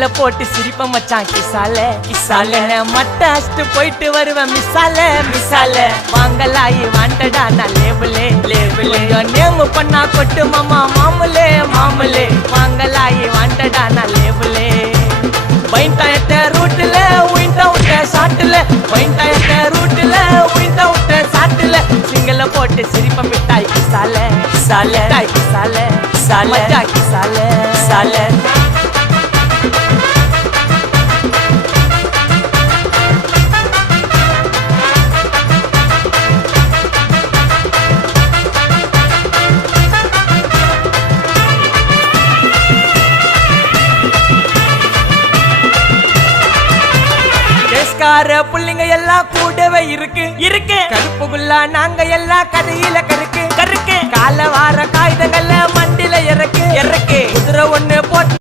சிங்கல போட்டு சிரிப்ப மச்சான் கிசால கிசால மட்ட அஷ்டு போயிட்டு வருவேன் மிசால மிசால வாங்கலாயி வாண்டடா நான் லேபிளே லேபிளே நேம் பண்ணா கொட்டு மாமா மாமலே மாமலே வாங்கலாயி வாண்டடா நான் லேபிளே வைண்டாயத்த ரூட்ல உயிண்டா விட்ட சாட்டுல வைண்டாயத்த ரூட்ல உயிண்டா விட்ட சாட்டுல சிங்கல போட்டு சிரிப்ப மிட்டாய் கிசால கிசால மிட்டாய் கிசால கிசால மச்சா கிசால கிசால புள்ளிங்க எல்லாம் கூடவே இருக்கு இருக்கு கருப்புக்குள்ள நாங்க எல்லாம் கதையில கருக்கு கருக்கு கால வார காகிதங்கள்ல மண்டில இறக்கு இறக்கு குதிரை ஒண்ணு போட்டு